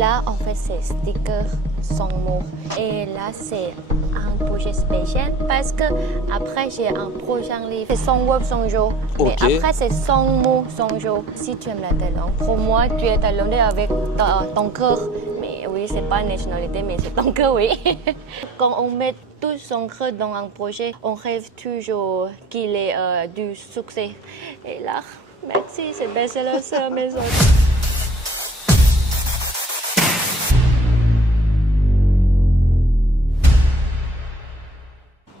là, en fait, c'est sticker sans mots. Et là, c'est un projet spécial parce que après, j'ai un prochain livre. C'est 100 word, 100 jours. Mais après, c'est 100 mots, 100 jours. Si tu aimes la Thaïlande, pour moi, tu es thaïlandais avec ton cœur. Mais oui, c'est pas nationalité, mais c'est ton cœur, oui. Quand on met tout son cœur dans un projet, on rêve toujours qu'il ait du succès. Et là, merci, c'est best-seller sur la maison.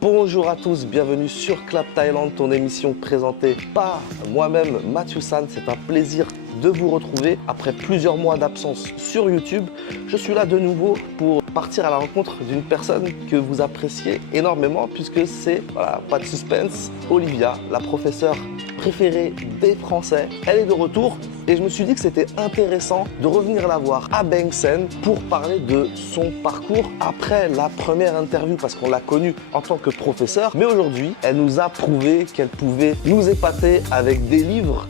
Bonjour à tous, bienvenue sur Clap Thaïlande, ton émission présentée par moi-même, Mathieu San. C'est un plaisir de vous retrouver après plusieurs mois d'absence sur YouTube. Je suis là de nouveau pour partir à la rencontre d'une personne que vous appréciez énormément puisque c'est, voilà, pas de suspense, Olivia, la professeure préférée des Français. Elle est de retour et je me suis dit que c'était intéressant de revenir la voir à Bang Sen pour parler de son parcours après la première interview parce qu'on l'a connue en tant que professeure. Mais aujourd'hui, elle nous a prouvé qu'elle pouvait nous épater avec des livres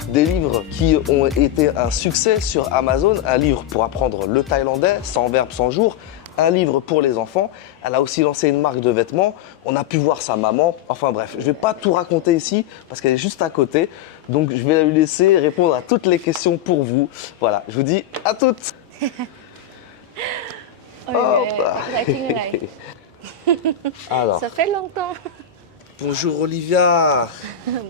qui ont été un succès sur Amazon, un livre pour apprendre le thaïlandais, 100 verbes, 100 jours, un livre pour les enfants. Elle a aussi lancé une marque de vêtements. On a pu voir sa maman. Enfin bref, je ne vais pas tout raconter ici parce qu'elle est juste à côté. Donc je vais lui laisser répondre à toutes les questions pour vous. Voilà, je vous dis à toutes. Alors, ça fait longtemps. Bonjour Olivia.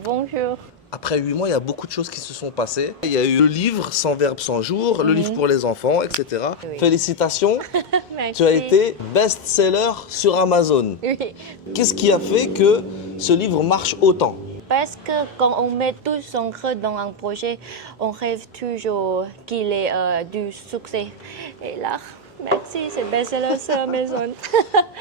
Bonjour. Après 8 mois, il y a beaucoup de choses qui se sont passées. Il y a eu le livre 100 verbes, 100 jours, le livre pour les enfants, etc. Oui. Félicitations, Merci. tu as été best-seller sur Amazon. Oui. Qu'est-ce qui a fait que ce livre marche autant? Parce que quand on met tout son cœur dans un projet, on rêve toujours qu'il ait du succès. Et là, merci, c'est best-seller sur la maison.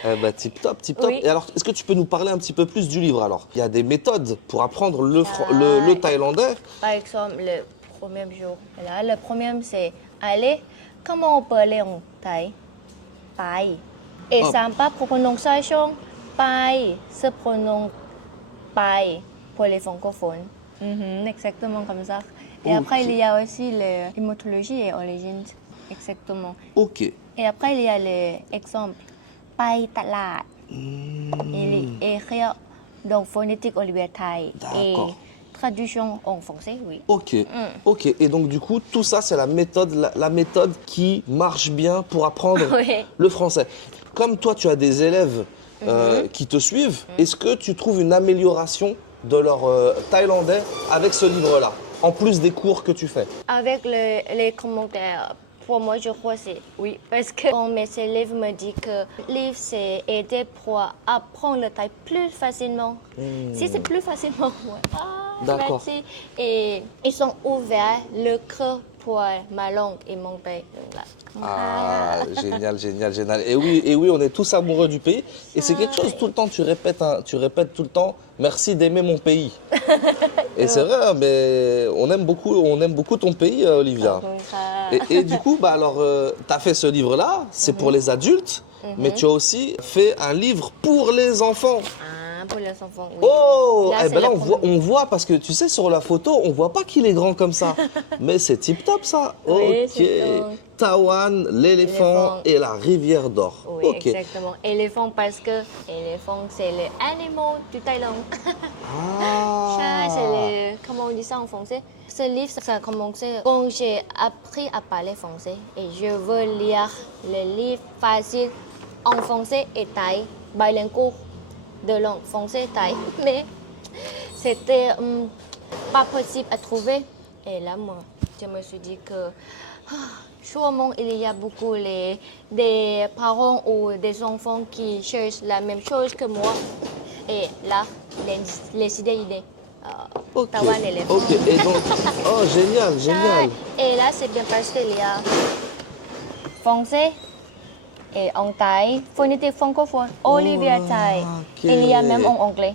Eh ben, tip top, tip top. Oui. Et alors, est-ce que tu peux nous parler un petit peu plus du livre alors? Il y a des méthodes pour apprendre le thaïlandais. Par exemple, le premier jour. Là, le premier, c'est aller. Comment on peut aller en Thaï? Pai. Et Hop. ça n'a pas prononciation. Pai se prononce pai pour les francophones. Exactement comme ça. Et après, il y a aussi l'étymologie et origine. Exactement. Ok. Et après, il y a l'exemple. Pai talat. Il est écrit dans phonétique Olivier Thaï. Et D'accord. traduction en français, oui. Ok, ok. Et donc du coup, tout ça, c'est la méthode qui marche bien pour apprendre Oui. le français. Comme toi, tu as des élèves qui te suivent, est-ce que tu trouves une amélioration de leur thaïlandais avec ce livre-là, en plus des cours que tu fais? Avec les commentaires, pour moi, je crois que c'est oui. Parce que quand mes élèves me disent que le livre, c'est aider pour apprendre le thaï plus facilement. Si c'est plus facilement, ouais. D'accord. Merci. Et ils sont ouverts le cœur pour ma langue et mon pays. Ah, génial, génial, génial. Et oui, on est tous amoureux du pays. Et c'est quelque chose, tout le temps, tu répètes tout le temps, merci d'aimer mon pays. Et c'est vrai, hein, mais on aime beaucoup ton pays, Olivia. Et du coup, bah alors, tu as fait ce livre-là, c'est pour les adultes, mais tu as aussi fait un livre pour les enfants. Pour les enfants, oui. Oh, Là, eh ben là, c'est la on voit, parce que tu sais, sur la photo, on voit pas qu'il est grand comme ça. Mais c'est tip top ça. Oui, Ok. c'est top. Tawan, l'éléphant et la rivière d'or. Oui, Ok. exactement. Éléphant parce que éléphant, c'est les animaux du Thaïlande. Ça, c'est les... Comment on dit ça en français? Ce livre, ça a commencé quand j'ai appris à parler français. Et je veux lire les livres faciles en français et thaï, bilingual, de langue français et thaï. Mais c'était pas possible à trouver. Et là, moi, je me suis dit que sûrement il y a beaucoup des parents ou des enfants qui cherchent la même chose que moi. Et là, les idées. Ok. Tawan et les Ok. Et donc, oh, génial, génial. Et là, c'est bien parce qu'il y a français et en thaï, phonétique francophone, Olivier Thaï. ok. Il y a même en anglais.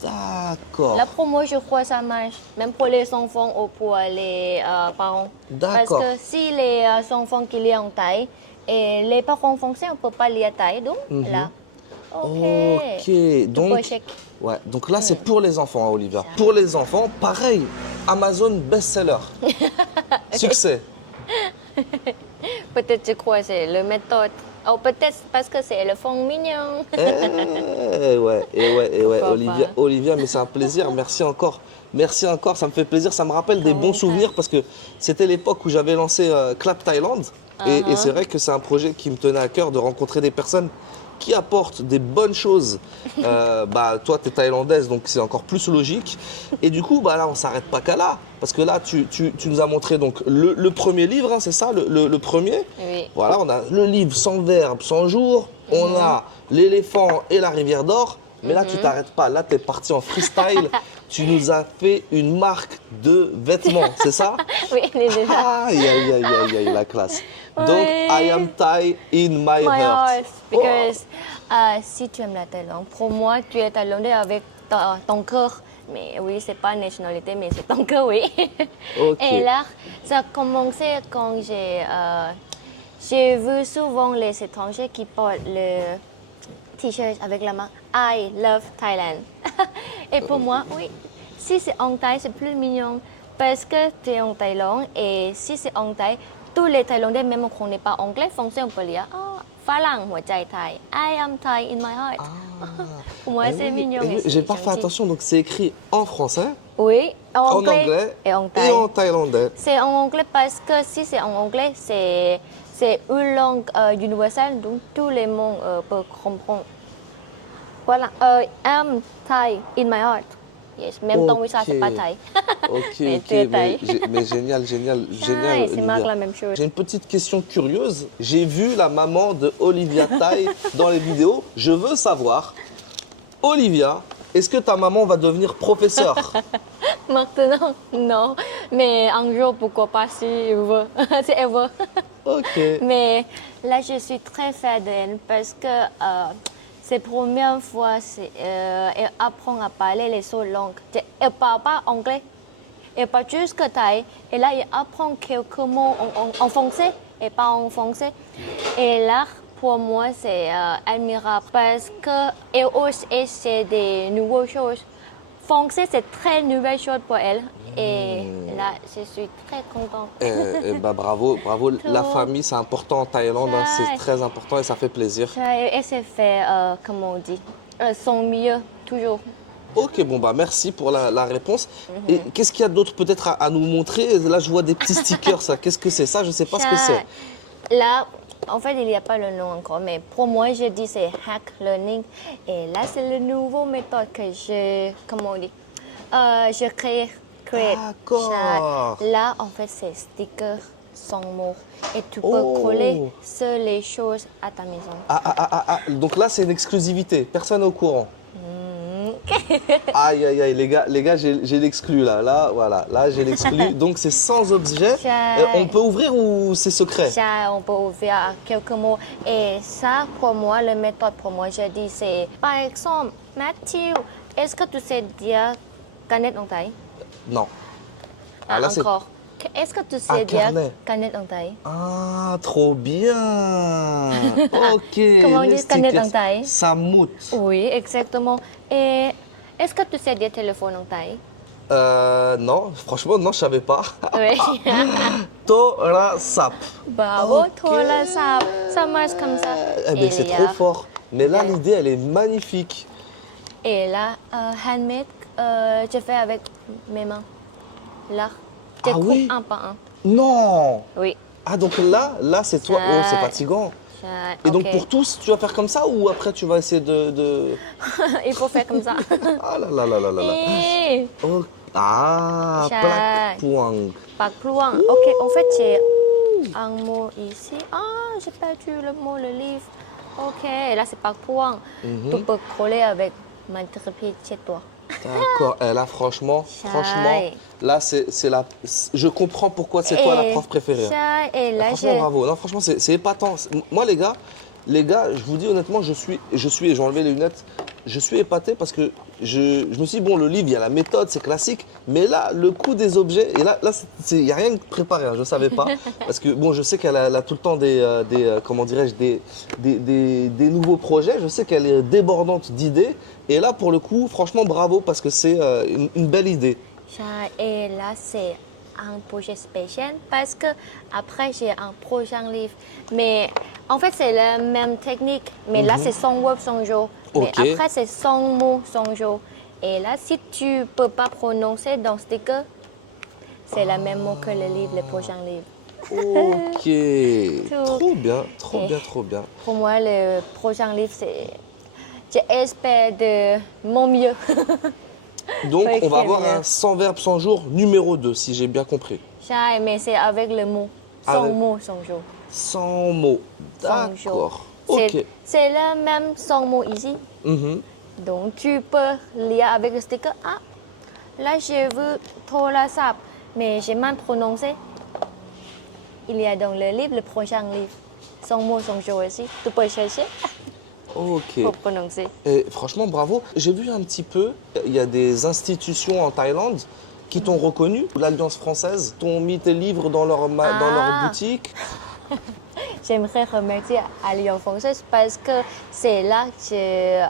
D'accord. Là, pour moi, je crois que ça marche, même pour les enfants ou pour les parents. Parce D'accord. que si les enfants qui lisent en thaï et les parents français, on ne peut pas lire thaï, donc là. Ok. Donc, ouais, donc là, c'est pour les enfants, hein, Olivia. Pour les enfants, pareil, Amazon best-seller. Succès. peut-être je crois que c'est le méthode. Ou peut-être parce que c'est le fond mignon. Ouais, Pourquoi Olivia, pas. Olivia, mais c'est un plaisir, merci encore. Merci encore, ça me fait plaisir, ça me rappelle des bons souvenirs parce que c'était l'époque où j'avais lancé Clap Thailand et c'est vrai que c'est un projet qui me tenait à cœur de rencontrer des personnes qui apportent des bonnes choses. Toi, tu es thaïlandaise, donc c'est encore plus logique. Et du coup, là, on s'arrête pas qu'à là. Parce que là, tu nous as montré donc, le premier livre, hein, c'est ça, le premier. Oui. Voilà, on a le livre sans verbe, sans jour. On a l'éléphant et la rivière d'or. Mais là, tu t'arrêtes pas. Là, tu es parti en freestyle. Tu nous as fait une marque de vêtements, c'est ça? Oui, il est déjà. Aïe, aïe, aïe, aïe, aïe, la classe. Donc, Oui. I am Thai in my My heart. heart. Because si tu aimes la Thaïlande, pour moi, tu es thaïlandais avec ton cœur. Mais oui, c'est pas nationalité, mais c'est ton cœur, oui. Ok. Et là, ça a commencé quand j'ai vu souvent les étrangers qui portent le t-shirt avec la marque I love Thailand. Et pour moi, oui, si c'est en Thaï, c'est plus mignon parce que tu es en Thaïlande et si c'est en Thaï, tous les Thaïlandais, même qu'on n'est pas anglais, français, on peut dire oh, Phalang, Hua Chai Thai. I am Thai in my heart. Pour moi, c'est mignon. et J'ai c'est pas fait gentil. attention, donc c'est écrit en français, Oui, en en anglais, anglais et en et Thaï. en thaïlandais. C'est en anglais parce que si c'est en anglais, c'est une langue universelle, donc tous les mondes peuvent comprendre. Voilà, I'm Thai in my heart. Yes, même ton visa, c'est pas Thaï. Ok, Mais ok, tu es Thaï. mais génial, génial, génial. C'est Olivia. marque la même chose. J'ai une petite question curieuse. J'ai vu la maman de Olivia Thai dans les vidéos. Je veux savoir, Olivia, est-ce que ta maman va devenir professeure? Maintenant, non. Mais un jour, pourquoi pas si elle veut. Si elle veut. Ok. Mais là, je suis très fière d'elle parce que c'est la première fois qu'elle apprend à parler les autres langues. Elle ne parle pas anglais, elle parle juste que thaï. Et là, elle apprend quelques mots en français et pas en français. Et là, pour moi, c'est admirable parce qu'elle aussi essaie des nouvelles choses. Français, c'est très nouvelle chose pour elle. Et là, je suis très contente. Bravo, bravo. La famille, c'est important en Thaïlande, hein, c'est Ouais. très important et ça fait plaisir. Elle s'est fait, comment on dit, son mieux, toujours. Ok, merci pour la réponse. Et qu'est-ce qu'il y a d'autre peut-être à nous montrer? Là, je vois des petits stickers, ça. Qu'est-ce que c'est ça? Je ne sais pas ce que c'est. Là, en fait, il n'y a pas le nom encore, mais pour moi, je dis c'est hack learning. Et là, c'est le nouveau méthode que comment on dit, je crée. D'accord. Là, en fait, c'est sticker sans mots. Et tu peux Oh. coller sur les choses à ta maison. Donc là, c'est une exclusivité. Personne n'est au courant. Aïe, aïe, aïe, les gars, j'ai l'exclu là. Là, voilà, là, j'ai l'exclu. Donc, c'est sans objet. On peut ouvrir ou c'est secret? Ça, on peut ouvrir quelques mots. Et ça, pour moi, la méthode pour moi, je dis, c'est par exemple, Mathieu, est-ce que tu sais dire canette en Thaï? Non. Là, c'est. Encore. Est-ce que tu Un sais dire carnet. canette en Thaï? Ah, trop bien. Ok. Comment on les dit canette en stickers. Thaï? Samut. Oui, exactement. Et est-ce que tu sais dire téléphone en Thaï? Non, franchement, non, je savais pas. Oui. Tora Sap. Bravo, Ok. toi là, ça marche comme ça. Et C'est là, trop fort. Mais là, l'idée, elle est magnifique. Et là, handmade, je fais avec mes mains. Là, je coupe oui? un par un. Non. Oui. Ah, donc là, c'est toi. Oh, c'est Ça- fatigant. Ça- Et donc, ok. pour tous, tu vas faire comme ça ou après, tu vas essayer de... Il faut faire comme ça. Ah là là là là là là. Et Oh. Ah, Ça- plaque puang. par pluang. Ok, en fait, j'ai un mot ici. Ah, j'ai perdu le mot, le livre. Ok, et là, c'est par pluang. Tu peux coller avec ma thérapie chez toi. D'accord. Là, franchement, là, c'est la... Je comprends pourquoi c'est toi la prof préférée. Ça, et là, Franchement, bravo. Non, franchement, c'est épatant. Moi, les gars, je vous dis honnêtement, je suis, et j'ai enlevé les lunettes, je suis épaté parce que je me suis dit, bon, le livre, il y a la méthode, c'est classique, mais là, le coup des objets, et là il n'y a rien de préparé, hein, je ne savais pas, parce que, bon, je sais qu'elle a tout le temps comment dirais-je, des nouveaux projets, je sais qu'elle est débordante d'idées, et là, pour le coup, franchement, bravo, parce que c'est une belle idée. Ça, et là, c'est un projet spécial parce que après j'ai un prochain livre. Mais en fait, c'est la même technique. Mais là, c'est 100 mots, 100 jours. Mais Ok. après, c'est 100 mots, 100 jours. Et là, si tu peux pas prononcer dans sticker, c'est le même mot que le livre, le prochain livre. Ok. Tout. Trop bien, trop Et- bien, trop bien. Pour moi, le prochain livre, c'est... J'espère de mon mieux. Donc, Faut on va écrire avoir mieux. un 100 verbes 100 jours numéro 2, si j'ai bien compris. J'ai, mais c'est avec le mot. 100 Avec- mots, 100 jours. 100 mots. 100 jours. D'accord. C'est Ok. c'est le même 100 mots ici. Mhm. Donc, tu peux lire avec le sticker. Ah, là, je veux Torasap, mais j'ai mal prononcé. Il y a dans le livre, le prochain livre. 100 mots, 100 jours aussi. Tu peux chercher Ok. pour prononcer. Et franchement, bravo. J'ai vu un petit peu, il y a des institutions en Thaïlande qui t'ont reconnu. L'Alliance française t'ont mis tes livres dans leur, dans leur Ah. boutique. J'aimerais remercier Alliance française parce que c'est là que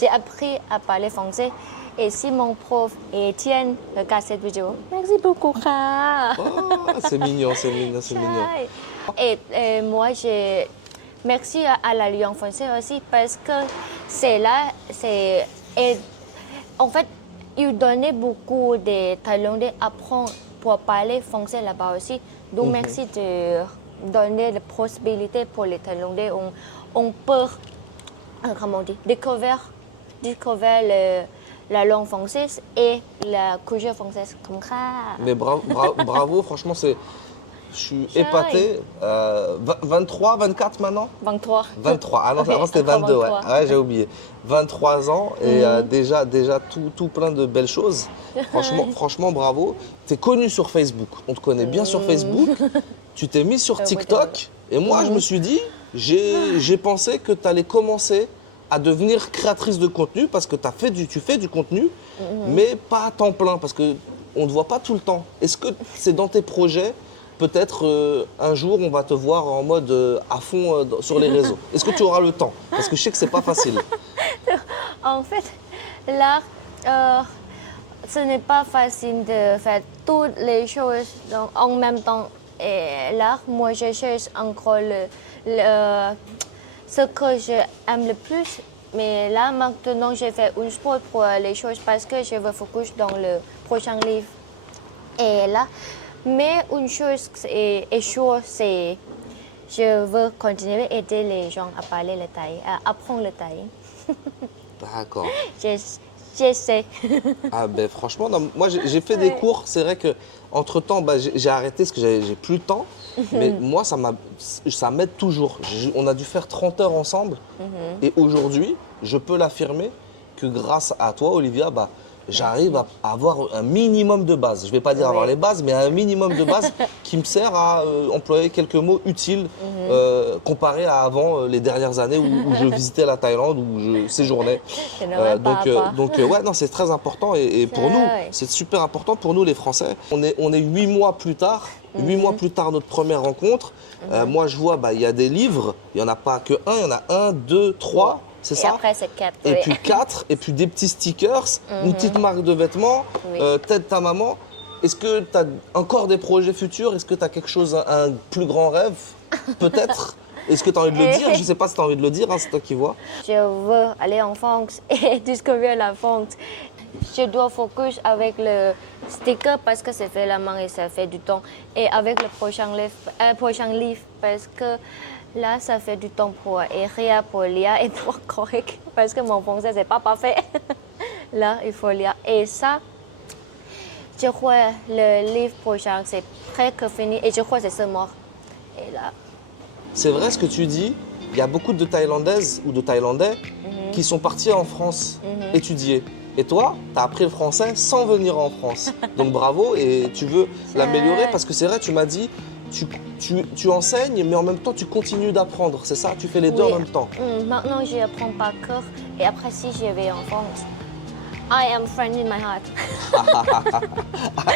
j'ai appris à parler français. Et si mon prof Étienne regarde cette vidéo, merci beaucoup. Kha. Oh, c'est mignon, c'est mignon, c'est mignon. Et moi, merci à l'Alliance française aussi parce que c'est là, en fait, ils donnaient beaucoup de Thaïlandais à apprendre pour parler français là-bas aussi. Donc, merci de donner la possibilité pour les Thaïlandais. On peut, comment on dit, découvrir la langue française et la culture française. Comme ça. Mais bravo, franchement, je suis épaté. 23, 24 maintenant 23. 23. Ah non, Ok, avant c'était encore 22, ouais. 23. Ouais, j'ai oublié. 23 ans et déjà tout plein de belles choses. Franchement, bravo. Tu es connu sur Facebook. On te connaît bien sur Facebook. Tu t'es mis sur TikTok. Et moi, je me suis dit, j'ai pensé que tu allais commencer à devenir créatrice de contenu parce que tu fais du contenu, mais pas à temps plein parce qu'on ne te voit pas tout le temps. Est-ce que c'est dans tes projets? Peut-être un jour, on va te voir en mode à fond sur les réseaux. Est-ce que tu auras le temps? Parce que je sais que c'est pas facile. En fait, là, ce n'est pas facile de faire toutes les choses en même temps. Et là, moi, je cherche encore ce que j'aime le plus. Mais là, maintenant, je fais une sport pour les choses parce que je veux focus dans le prochain livre. Et là, mais une chose est sûre, c'est je veux continuer à aider les gens à parler le thaï, à apprendre le thaï. D'accord. J'essaie. Ah ben franchement, non, moi j'ai fait des cours. C'est vrai que entre temps, j'ai arrêté parce que j'ai plus le temps. Mais moi, ça m'aide toujours. On a dû faire 30 heures ensemble. Et aujourd'hui, je peux l'affirmer que grâce à toi, Olivia, j'arrive à avoir un minimum de base. Je ne vais pas dire avoir les bases, mais un minimum de base qui me sert à employer quelques mots utiles comparé à avant les dernières années où je visitais la Thaïlande, où je séjournais. C'est normal, Donc ouais, non, c'est très important et pour nous, c'est super important pour nous les Français. On est 8 mois plus tard. 8 mois plus tard, notre première rencontre. Moi, je vois, il y a des livres. Il n'y en a pas que un, il y en a 1, 2, 3. C'est Et ça? après, c'est 4. Et puis 4, et puis des petits stickers, une petite marque de vêtements, Oui. tête ta maman. Est-ce que tu as encore des projets futurs? Est-ce que tu as quelque chose, un plus grand rêve? Peut-être? Est-ce que tu as envie de le dire? Je ne sais pas si tu as envie de le dire, c'est toi qui vois. Je veux aller en France et découvrir la France. Je dois focus avec le sticker parce que ça fait la main et ça fait du temps. Et avec le prochain livre parce que là, ça fait du temps pour écrire, pour lire et pour corriger parce que mon français, c'est pas parfait. Là, il faut lire. Et ça, je crois le livre prochain, c'est presque fini et je crois que c'est ce mort. Et là, C'est vrai ce que tu dis. Il y a beaucoup de Thaïlandaises ou de Thaïlandais qui sont partis en France étudier. Et toi, tu as appris le français sans venir en France. Donc bravo et tu veux l'améliorer parce que c'est vrai, tu m'as dit, tu enseignes mais en même temps tu continues d'apprendre. C'est ça? Tu fais les deux en même temps. Maintenant, je apprends par cœur et après, si je vais en France, I am French in my heart.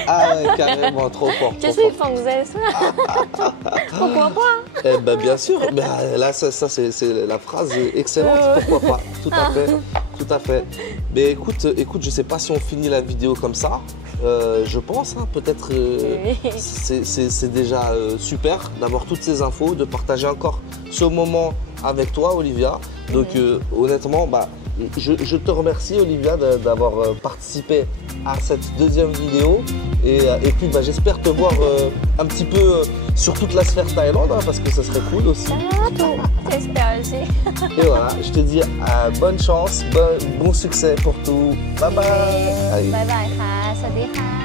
Ah ouais, carrément, trop fort. Je trop suis fort. française. Pourquoi pas? Eh ben, bien sûr, là ça c'est la phrase est excellente, pourquoi pas, tout à fait. Mais écoute, je sais pas si on finit la vidéo comme ça, je pense, hein, peut-être Oui. c'est déjà super d'avoir toutes ces infos, de partager encore ce moment avec toi, Olivia. Donc honnêtement, bah, je te remercie, Olivia, d'avoir participé à cette deuxième vidéo. Et puis bah, j'espère te voir un petit peu sur toute la sphère Thaïlande, hein, parce que ça serait cool aussi. J'espère aussi. Et voilà, je te dis bonne chance, bon succès pour tout. Bye bye. Bye bye ค่ะ สวัสดีค่ะ